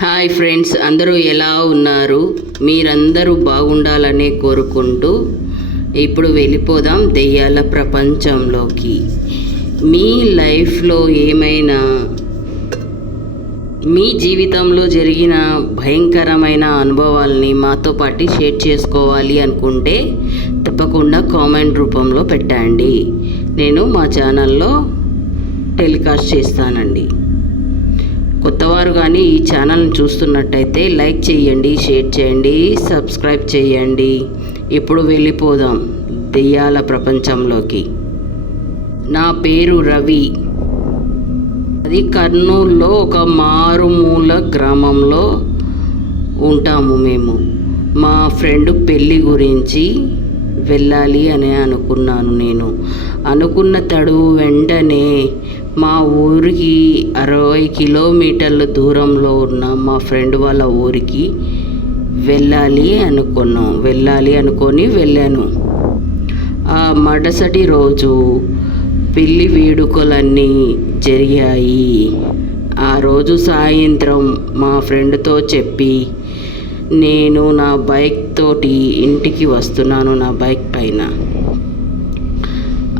Hi friends అందరూ ఎలా ఉన్నారు? మీరందరూ బాగుండాలనే కోరుకుంటూ ఇప్పుడు వెళ్ళిపోదాం దెయ్యాల ప్రపంచంలోకి. మీ లైఫ్లో ఏమైనా మీ జీవితంలో జరిగిన భయంకరమైన అనుభవాల్ని మాతో పాటు షేర్ చేసుకోవాలి అనుకుంటే తప్పకుండా కామెంట్ రూపంలో పెట్టండి. నేను మా ఛానల్లో టెలికాస్ట్ చేస్తానండి. కొత్తవారు కానీ ఈ ఛానల్ని చూస్తున్నట్టయితే లైక్ చేయండి షేర్ చేయండి సబ్స్క్రైబ్ చేయండి. ఇప్పుడు వెళ్ళిపోదాం దెయ్యాల ప్రపంచంలోకి. నా పేరు రవి. అది కర్నూలులో ఒక మారుమూల గ్రామంలో ఉంటాము మేము. మా ఫ్రెండ్ పెళ్ళి గురించి వెళ్ళాలి అని అనుకున్నాను నేను. అనుకున్న తడువు వెంటనే మా ఊరికి అరవై కిలోమీటర్ల దూరంలో ఉన్న మా ఫ్రెండ్ వాళ్ళ ఊరికి వెళ్ళాలి అనుకున్నాం. వెళ్ళాలి అనుకొని వెళ్ళాను. ఆ మరుసటి రోజు పెళ్ళి వేడుకలన్నీ జరిగాయి. ఆ రోజు సాయంత్రం మా ఫ్రెండ్తో చెప్పి నేను నా బైక్ తోటి ఇంటికి వస్తున్నాను నా బైక్ పైన.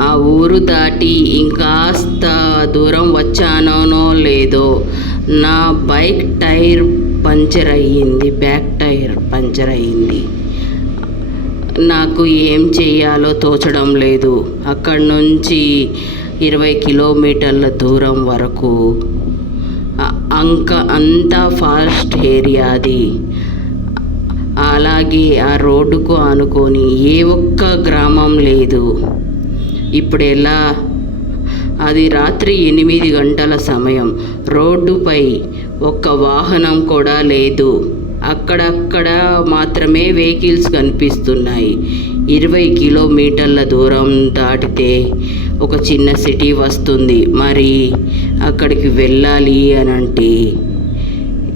ఆ ఊరు దాటి ఇంకాస్త దూరం వచ్చానో లేదో. నా బైక్ టైర్ పంచర్ అయ్యింది బ్యాక్ టైర్ పంచర్ అయ్యింది. నాకు ఏం చేయాలో తోచడం లేదు. అక్కడి నుంచి ఇరవై కిలోమీటర్ల దూరం వరకు. అంక అంతా ఫాస్ట్ ఏరియా అది. అలాగే ఆ రోడ్డుకు ఆనుకొని ఏ ఒక్క గ్రామం లేదు. ఇప్పుడు ఎలా అది రాత్రి ఎనిమిది గంటల సమయం. రోడ్డుపై ఒక్క వాహనం కూడా లేదు. అక్కడక్కడ మాత్రమే వెహికల్స్ కనిపిస్తున్నాయి. ఇరవై కిలోమీటర్ల దూరం దాటితే ఒక చిన్న సిటీ వస్తుంది. మరి అక్కడికి వెళ్ళాలి అని అంటే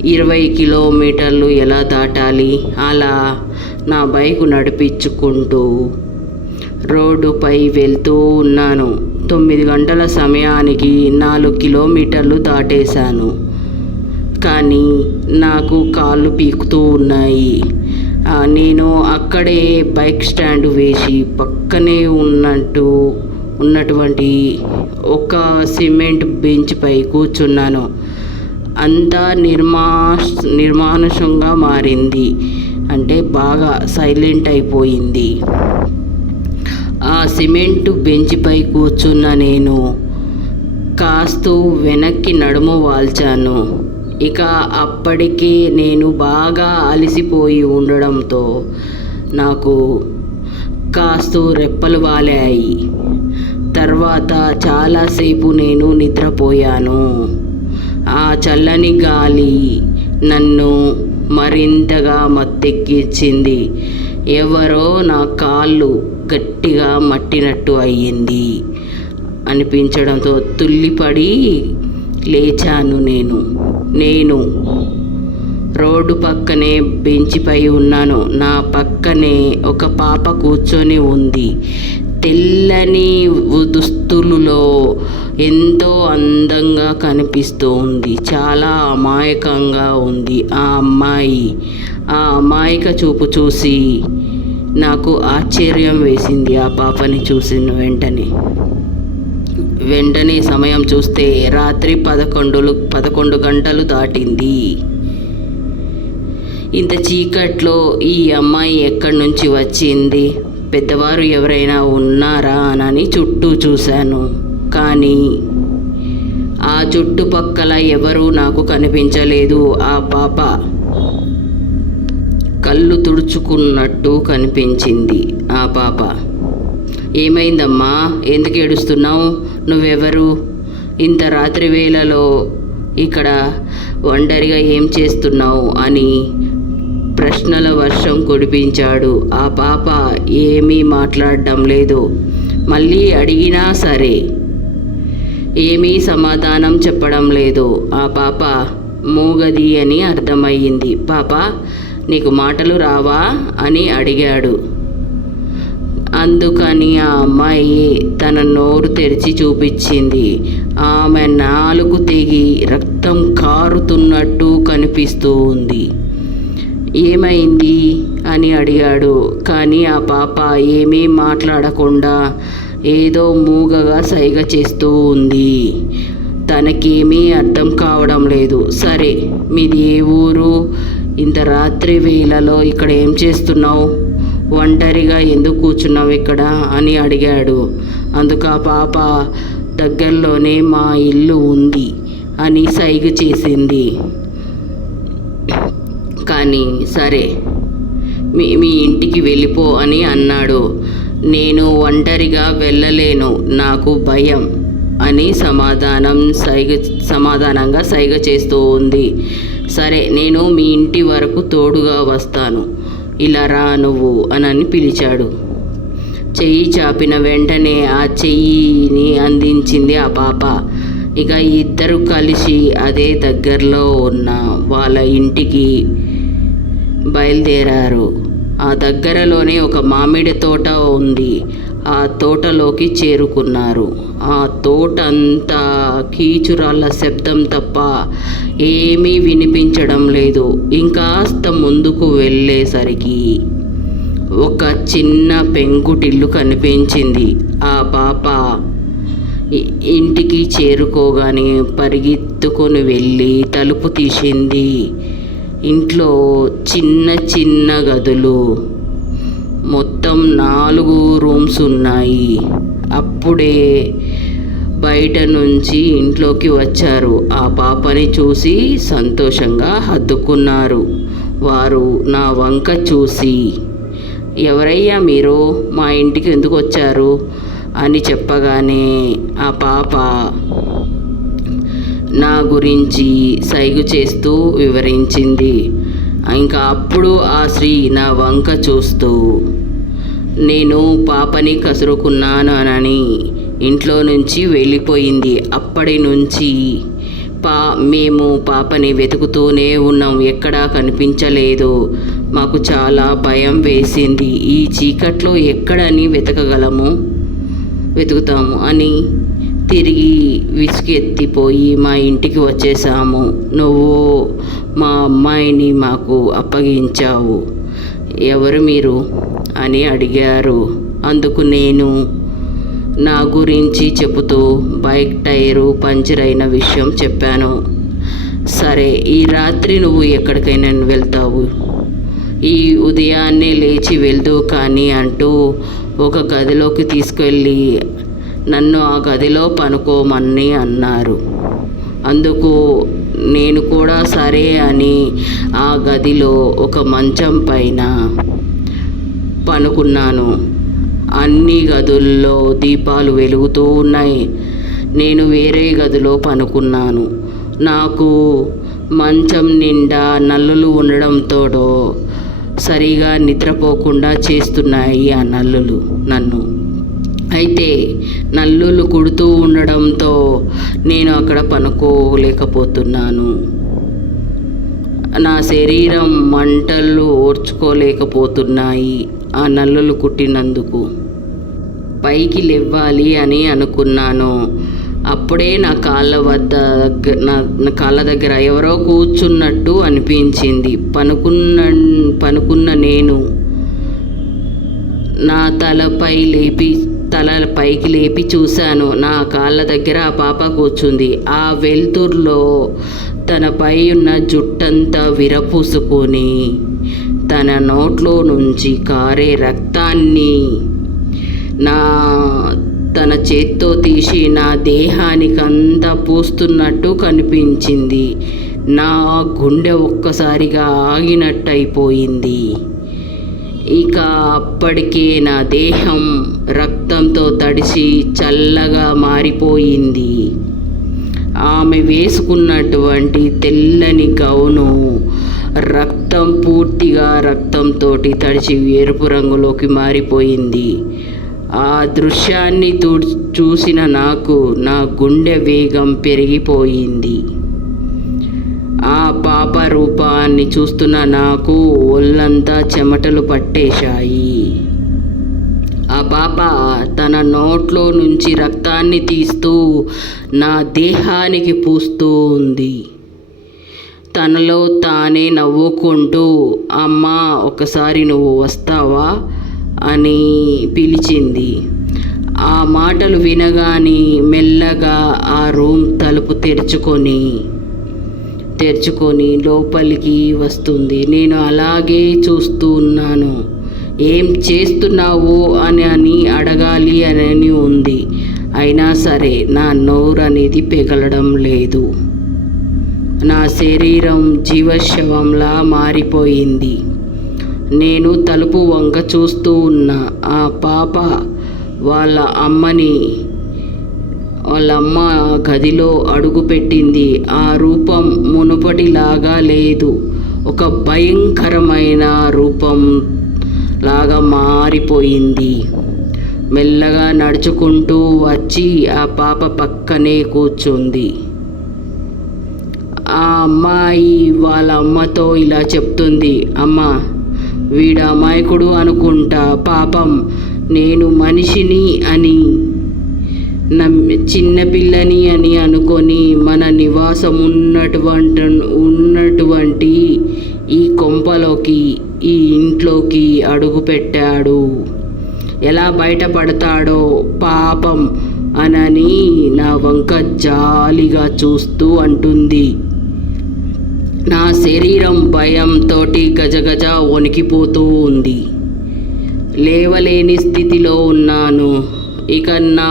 ఇరవై కిలోమీటర్లు ఎలా దాటాలి? అలా నా బైకు నడిపించుకుంటూ రోడ్డుపై వెళ్తూ ఉన్నాను. తొమ్మిది గంటల సమయానికి నాలుగు కిలోమీటర్లు దాటేశాను. కానీ నాకు కాళ్ళు పీకుతూ ఉన్నాయి. నేను అక్కడే బైక్ స్టాండ్ వేసి పక్కనే ఉన్నట్టు ఉన్నటువంటి ఒక సిమెంట్ బెంచ్ పై కూర్చున్నాను. అంతా నిర్మా నిర్మానుషంగా మారింది. అంటే బాగా సైలెంట్ అయిపోయింది. సిమెంటు బెంచ్పై కూర్చున్న నేను. కాస్తూ వెనక్కి నడుము వాల్చాను. ఇక అప్పటికే నేను బాగా అలసిపోయి ఉండడంతో నాకు కాస్తూ రెప్పలు వాలాయి. తర్వాత చాలాసేపు నేను నిద్రపోయాను. ఆ చల్లని గాలి నన్ను మరింతగా మత్తెక్కించింది. ఎవరో నా కాళ్ళు గట్టిగా మట్టినట్టు అయ్యింది అనిపించడంతో తుల్లిపడి లేచాను నేను. నేను రోడ్డు పక్కనే బెంచిపై ఉన్నాను. నా పక్కనే ఒక పాప కూర్చొని ఉంది. తెల్లని దుస్తులలో ఎంతో అందంగా కనిపిస్తూ ఉంది చాలా అమాయకంగా ఉంది. ఆ అమ్మాయి ఆ అమాయక చూపు చూసి నాకు ఆశ్చర్యం వేసింది ఆ పాపని చూసిన వెంటనే. వెంటనే సమయం చూస్తే రాత్రి పదకొండులు పదకొండు గంటలు దాటింది. ఇంత చీకట్లో ఈ అమ్మాయి ఎక్కడి నుంచి వచ్చింది? పెద్దవారు ఎవరైనా ఉన్నారా అని చుట్టూ చూశాను. కానీ ఆ చుట్టుపక్కల ఎవరూ నాకు కనిపించలేదు. ఆ పాప కళ్ళు తుడుచుకున్నట్టు కనిపించింది ఆ పాప. ఏమైందమ్మా? ఎందుకు ఏడుస్తున్నావు? నువ్వెవరు? ఇంత రాత్రి వేళలో ఇక్కడ ఒంటరిగా ఏం చేస్తున్నావు అని ప్రశ్నల వర్షం కురిపించాడు. ఆ పాప ఏమీ మాట్లాడడం లేదు. మళ్ళీ అడిగినా సరే ఏమీ సమాధానం చెప్పడం లేదు. ఆ పాప మూగది అని అర్థమయ్యింది. పాప నీకు మాటలు రావా అని అడిగాడు. అందుకని ఆ అమ్మాయి తన నోరు తెరిచి చూపించింది. ఆమె నాలుగు తెగి రక్తం కారుతున్నట్టు కనిపిస్తూ ఉంది. ఏమైంది అని అడిగాడు. కానీ ఆ పాప ఏమీ మాట్లాడకుండా ఏదో మూగగా సైగ చేస్తూ ఉంది. తనకేమీ అర్థం కావడం లేదు. సరే మీది ఏ ఊరు? ఇంత రాత్రి వేళలో ఇక్కడ ఏం చేస్తున్నావు? ఒంటరిగా ఎందుకు కూర్చున్నావు ఇక్కడ? అని అడిగాడు. అందుకు ఆ పాప దగ్గరలోనే మా ఇల్లు ఉంది అని సైగ చేసింది. కానీ సరే మీ మీ ఇంటికి వెళ్ళిపో అని అన్నాడు. నేను ఒంటరిగా వెళ్ళలేను నాకు భయం అని సమాధానం సైగ సమాధానంగా సైగ చేస్తూ ఉంది. సరే నేను మీ ఇంటి వరకు తోడుగా వస్తాను. ఇలా రా నువ్వు అని పిలిచాడు. చెయ్యి చాపిన వెంటనే ఆ చెయ్యిని అందించింది ఆ పాప. ఇక ఇద్దరు కలిసి అదే దగ్గరలో ఉన్న వాళ్ళ ఇంటికి బయలుదేరారు. ఆ దగ్గరలోనే ఒక మామిడి తోట ఉంది. ఆ తోటలోకి చేరుకున్నారు. ఆ తోట అంతా కీచురాళ్ళ శబ్దం తప్ప ఏమీ వినిపించడం లేదు. ఇంకాస్త ముందుకు వెళ్ళేసరికి ఒక చిన్న పెంకుటిల్లు కనిపించింది. ఆ పాప ఇంటికి చేరుకోగానే పరిగెత్తుకొని వెళ్ళి తలుపు తీసింది. ఇంట్లో చిన్న చిన్న గదులు మొత్తం నాలుగు రూమ్స్ ఉన్నాయి. అప్పుడే బయట నుంచి ఇంట్లోకి వచ్చారు. ఆ పాపని చూసి సంతోషంగా హద్దుకున్నారు. వారు నా వంక చూసి ఎవరయ్యా మీరు? మా ఇంటికి ఎందుకు వచ్చారు? అని చెప్పగానే ఆ పాప నా గురించి సైగు చేస్తూ వివరించింది. ఇంకా అప్పుడు ఆ స్త్రీ నా వంక చూస్తూ నేను పాపని కసురుకున్నాను అని ఇంట్లో నుంచి వెళ్ళిపోయింది. అప్పటి నుంచి పా మేము పాపని వెతుకుతూనే ఉన్నాం. ఎక్కడా కనిపించలేదు. మాకు చాలా భయం వేసింది. ఈ చీకట్లో ఎక్కడని వెతకగలము? వెతుకుతాము అని తిరిగి విసుగెత్తిపోయి మా ఇంటికి వచ్చేసాము నువ్వు మా అమ్మాయిని మాకు అప్పగించావు. ఎవరు మీరు? అని అడిగారు. అందుకు నేను నా గురించి చెబుతూ బైక్ టైరు పంచర్ అయిన విషయం చెప్పాను. సరే ఈ రాత్రి నువ్వు ఎక్కడికైనా వెళ్తావు? ఈ ఉదయాన్నే లేచి వెళ్దు కానీ అంటూ ఒక గదిలోకి తీసుకెళ్ళి నన్ను ఆ గదిలో పనుకోమని అన్నారు. అందుకు నేను కూడా సరే అని ఆ గదిలో ఒక మంచం పైన పనుకున్నాను. అన్ని గదుల్లో దీపాలు వెలుగుతూ ఉన్నాయి. నేను వేరే గదిలో పనుకున్నాను. నాకు మంచం నిండా నల్లులు ఉండడంతో సరిగా నిద్రపోకుండా చేస్తున్నాయి ఆ నల్లులు నన్ను. అయితే నల్లులు కుడుతూ ఉండడంతో నేను అక్కడ పనుకోలేకపోతున్నాను. నా శరీరం మంటలు ఓర్చుకోలేకపోతున్నాయి ఆ నల్లులు కుట్టినందుకు. పైకి లేవ్వాలి అని అనుకున్నాను. అప్పుడే నా కాళ్ళ వద్ద దగ్గర నా కాళ్ళ దగ్గర ఎవరో కూర్చున్నట్టు అనిపించింది. పనుకున్న పనుకున్న నేను నా తలపై లేపి తల పైకి లేపి చూశాను. నా కాళ్ళ దగ్గర ఆ పాప కూర్చుంది. ఆ వెలుతురులో తనపై ఉన్న జుట్టంతా విరపూసుకొని తన నోట్లో నుంచి కారే రక్తాన్ని నా తన చేత్తో తీసి నా దేహానికి అంతా పూస్తున్నట్టు కనిపించింది. నా గుండె ఒక్కసారిగా ఆగినట్టయిపోయింది. ఇక అప్పటికే నా దేహం రక్తంతో తడిసి చల్లగా మారిపోయింది. ఆమె వేసుకున్నటువంటి తెల్లని గౌను రక్తం పూర్తిగా రక్తంతో తడిచి ఎరుపు రంగులోకి మారిపోయింది. ఆ దృశ్యాన్ని తూ చూసిన నాకు నా గుండె వేగం పెరిగిపోయింది. ఆ పాప రూపాన్ని చూస్తున్న నాకు ఒళ్ళంతా చెమటలు పట్టేశాయి. ఆ పాప తన నోట్లో నుంచి రక్తాన్ని తీస్తూ నా దేహానికి పూస్తూ ఉంది. తనలో తానే నవ్వుకుంటూ అమ్మ ఒకసారి నువ్వు వస్తావా? అని పిలిచింది. ఆ మాటలు వినగాని మెల్లగా ఆ రూమ్ తలుపు తెరుచుకొని తెరుచుకొని లోపలికి వస్తుంది. నేను అలాగే చూస్తూ ఉన్నాను. ఏం చేస్తున్నావు అని అని అడగాలి అని ఉంది. అయినా సరే నా నోరు అనేది పెగలడం లేదు. నా శరీరం జీవశవంలా మారిపోయింది. నేను తలుపు వంక చూస్తూ ఉన్న. ఆ పాప వాళ్ళ అమ్మని వాళ్ళ అమ్మ గదిలో అడుగుపెట్టింది. ఆ రూపం మునుపటిలాగా లేదు. ఒక భయంకరమైన రూపం లాగా మారిపోయింది. మెల్లగా నడుచుకుంటూ వచ్చి ఆ పాప పక్కనే కూర్చుంది. ఆ అమ్మాయి వాళ్ళ అమ్మతో ఇలా చెప్తుంది. అమ్మ వీడు అమాయకుడు అనుకుంటా. పాపం నేను మనిషిని అని నమ్మి చిన్నపిల్లని అని అనుకొని మన నివాసం ఉన్నటువంటి ఉన్నటువంటి ఈ కొంపలోకి ఈ ఇంట్లోకి అడుగు పెట్టాడు ఎలా బయటపడతాడో పాపం అనని నా వంక జాలిగా చూస్తూ అంటుంది. నా శరీరం భయంతో గజగజ వణికిపోతూ ఉంది. లేవలేని స్థితిలో ఉన్నాను. ఇక నా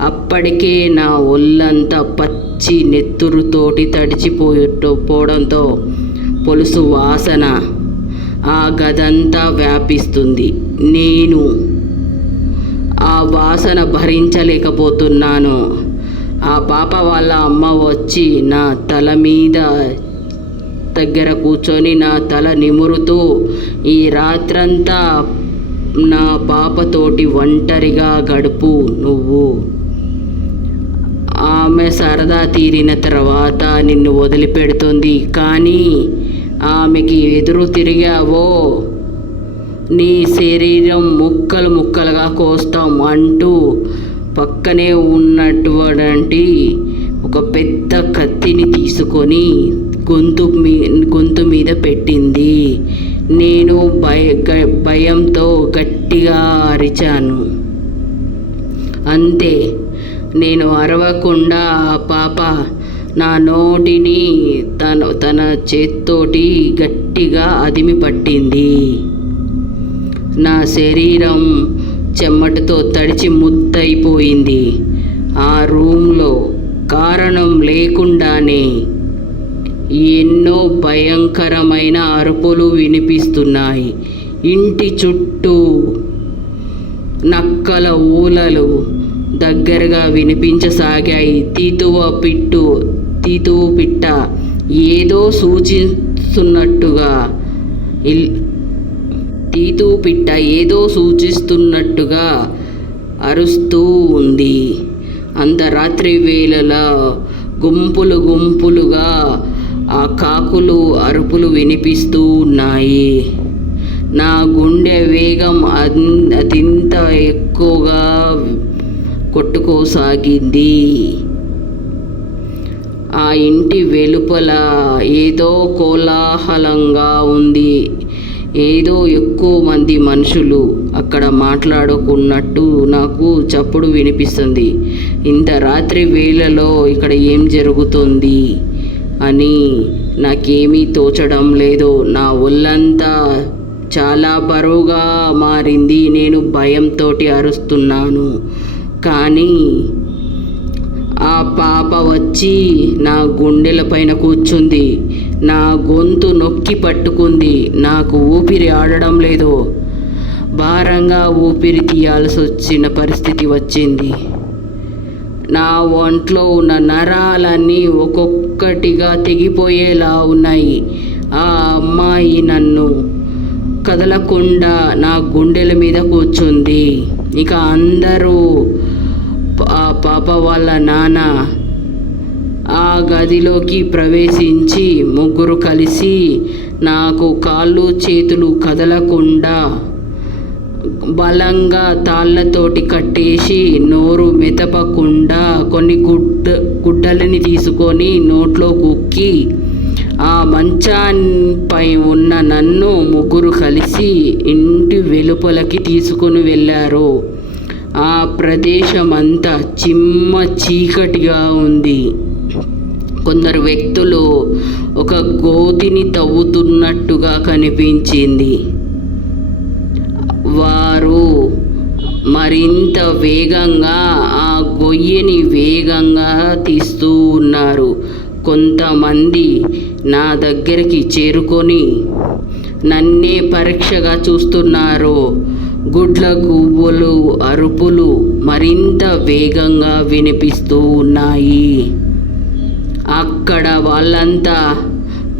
అప్పటికే నా ఒళ్ళంతా పచ్చి నెత్తురుతోటి తడిచిపోయి పోవడంతో పొలుసు వాసన ఆ గదంతా వ్యాపిస్తుంది. నేను ఆ వాసన భరించలేకపోతున్నాను. ఆ పాప వాళ్ళ అమ్మ వచ్చి నా తల మీద దగ్గర కూర్చొని నా తల నిమురుతూ ఈ రాత్రంతా నా పాపతోటి ఒంటరిగా గడుపు నువ్వు. ఆమె సరదా తీరిన తర్వాత నిన్ను వదిలిపెడుతుంది. కానీ ఆమెకి ఎదురు తిరిగావో? నీ శరీరం ముక్కలు ముక్కలుగా కోస్తాం అంటూ పక్కనే ఉన్నటువంటి ఒక పెద్ద కత్తిని తీసుకొని గొంతు మీ గొంతు మీద పెట్టింది. నేను భయ భయంతో గట్టిగా అరిచాను. అంతే. నేను అరవకుండా ఆ పాప నా నోటిని తన తన చేత్తోటి గట్టిగా అదిమి పట్టింది. నా శరీరం చెమ్మటతో తడిచి ముద్దయిపోయింది ఆ రూమ్లో కారణం లేకుండానే ఎన్నో భయంకరమైన అరుపులు వినిపిస్తున్నాయి. ఇంటి చుట్టూ నక్కల ఊలలు దగ్గరగా వినిపించసాగాయి. తీతువ పిట్టు తీతువు పిట్ట ఏదో సూచిస్తున్నట్టుగా తీతువు పిట్ట ఏదో సూచిస్తున్నట్టుగా అరుస్తూ ఉంది. అంతరాత్రి వేళలా గుంపులు గుంపులుగా ఆ కాకులు అరుపులు వినిపిస్తూ ఉన్నాయి. నా గుండె వేగం అతింత ఎక్కువగా కొట్టుకోసాగింది. ఆ ఇంటి వెలుపల ఏదో కోలాహలంగా ఉంది. ఏదో ఎక్కువ మంది మనుషులు అక్కడ మాట్లాడుకున్నట్టు నాకు చప్పుడు వినిపిస్తుంది. ఇంత రాత్రి వేళలో ఇక్కడ ఏం జరుగుతుంది? అని నాకేమీ తోచడం లేదు. నా ఒళ్ళంతా చాలా బరువుగా మారింది. నేను భయంతో అరుస్తున్నాను. కానీ ఆ పాప వచ్చి నా గుండెల పైన కూర్చుంది. నా గొంతు నొక్కి పట్టుకుంది. నాకు ఊపిరి ఆడడం లేదు. భారంగా ఊపిరి తీయాల్సి వచ్చిన పరిస్థితి వచ్చింది. నా ఒంట్లో ఉన్న నరాలన్నీ ఒక్కొక్క ఒక్కొక్కటిగా తెగిపోయేలా ఉన్నాయి. ఆ అమ్మాయి నన్ను కదలకుండా నా గుండెల మీద కూర్చుంది. ఇక అందరూ ఆ పాప వాళ్ళ నాన్న ఆ గదిలోకి ప్రవేశించి ముగ్గురు కలిసి నాకు కాళ్ళు చేతులు కదలకుండా బలంగా తాళ్ళతోటి కట్టేసి నోరు మెదపకుండా కొన్ని గుడ్డ గుడ్డలని తీసుకొని నోట్లో కుక్కి ఆ మంచాన్పై ఉన్న నన్ను ముగ్గురు కలిసి ఇంటి వెలుపలకి తీసుకొని వెళ్ళారు. ఆ ప్రదేశం అంతా చిమ్మ చీకటిగా ఉంది. కొందరు వ్యక్తులు ఒక గోతిని తవ్వుతున్నట్టుగా కనిపించింది. వారు మరింత వేగంగా ఆ గొయ్యిని వేగంగా తీస్తూ ఉన్నారు. కొంతమంది నా దగ్గరికి చేరుకొని నన్నే పరీక్షగా చూస్తున్నారు. గుడ్ల గువ్వలు అరుపులు మరింత వేగంగా వినిపిస్తూ ఉన్నాయి. అక్కడ వాళ్ళంతా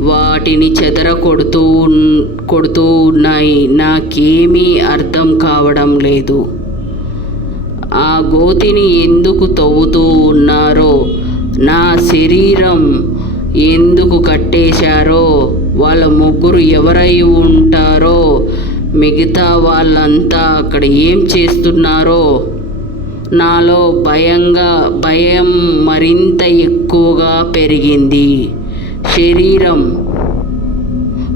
వాటిని చెదర కొడుతూ కొడుతూ ఉన్నాయి. నాకేమీ అర్థం కావడం లేదు. ఆ గోతిని ఎందుకు తవ్వుతూ ఉన్నారో? నా శరీరం ఎందుకు కట్టేశారో? వాళ్ళ ముగ్గురు ఎవరై ఉంటారో? మిగతా వాళ్ళంతా అక్కడ ఏం చేస్తున్నారో? నాలో భయంగా భయం మరింత ఎక్కువగా పెరిగింది. శరీరం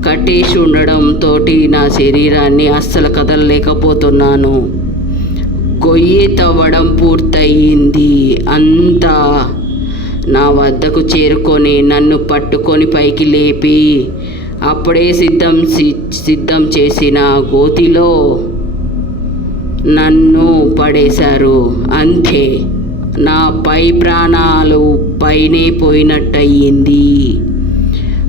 కట్టేసి ఉండడంతో నా శరీరాన్ని అస్సలు కదలలేకపోతున్నాను. గొయ్యి తవ్వడం పూర్తయింది. అంతా నా వద్దకు చేరుకొని నన్ను పట్టుకొని పైకి లేపి అప్పుడే సిద్ధం సి- సిద్ధం చేసిన గోతిలో నన్ను పడేశారు. అంతే. నా పై ప్రాణాలు పైనే పోయినట్టయింది.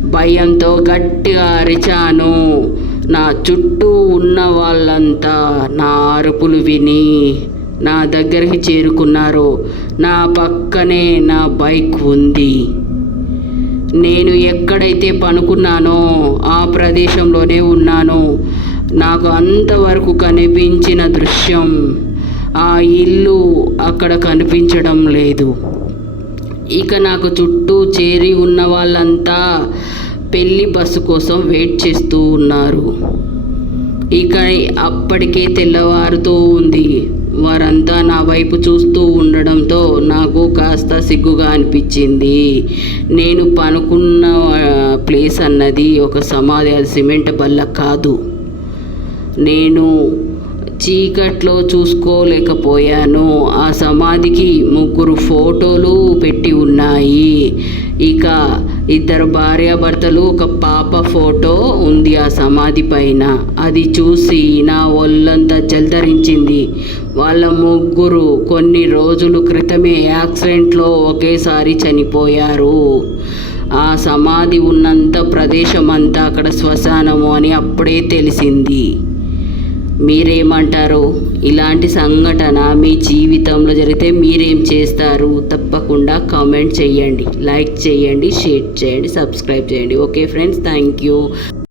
భయంతో గట్టిగా అరిచాను. నా చుట్టూ ఉన్న వాళ్ళంతా నా అరుపులు విని నా దగ్గరికి చేరుకున్నారు. నా పక్కనే నా బైక్ ఉంది. నేను ఎక్కడైతే పనుకున్నానో ఆ ప్రదేశంలోనే ఉన్నాను. నాకు అంతవరకు కనిపించిన దృశ్యం ఆ ఇల్లు అక్కడ కనిపించడం లేదు. ఇక నాకు చుట్టూ చేరి ఉన్న వాళ్ళంతా పెళ్ళి బస్సు కోసం వెయిట్ చేస్తూ ఉన్నారు. ఇక అప్పటికే తెల్లవారుతూ ఉంది. వారంతా నా వైపు చూస్తూ ఉండడంతో నాకు కాస్త సిగ్గుగా అనిపించింది. నేను పనుకున్న ప్లేస్ అన్నది ఒక సమాధి అది సిమెంట్ బల్ల కాదు. నేను చీకట్లో చూసుకోలేకపోయాను. ఆ సమాధికి ముగ్గురు ఫోటోలు పెట్టి ఉన్నాయి. ఇక ఇద్దరు భార్యాభర్తలు ఒక పాప ఫోటో ఉంది ఆ సమాధి పైన. అది చూసి నా ఒళ్ళంతా జల్దరించింది వాళ్ళ ముగ్గురు కొన్ని రోజులు క్రితమే యాక్సిడెంట్లో ఒకేసారి చనిపోయారు. ఆ సమాధి ఉన్నంత ప్రదేశం అంతా అక్కడ శ్మశానము అని అప్పుడే తెలిసింది. మీరేమంటారు? ఇలాంటి సంఘటన మీ జీవితంలో జరిగితే మీరేం చేస్తారు? తప్పకుండా కామెంట్ చేయండి లైక్ చేయండి షేర్ చేయండి సబ్స్క్రైబ్ చేయండి. Okay friends thank you.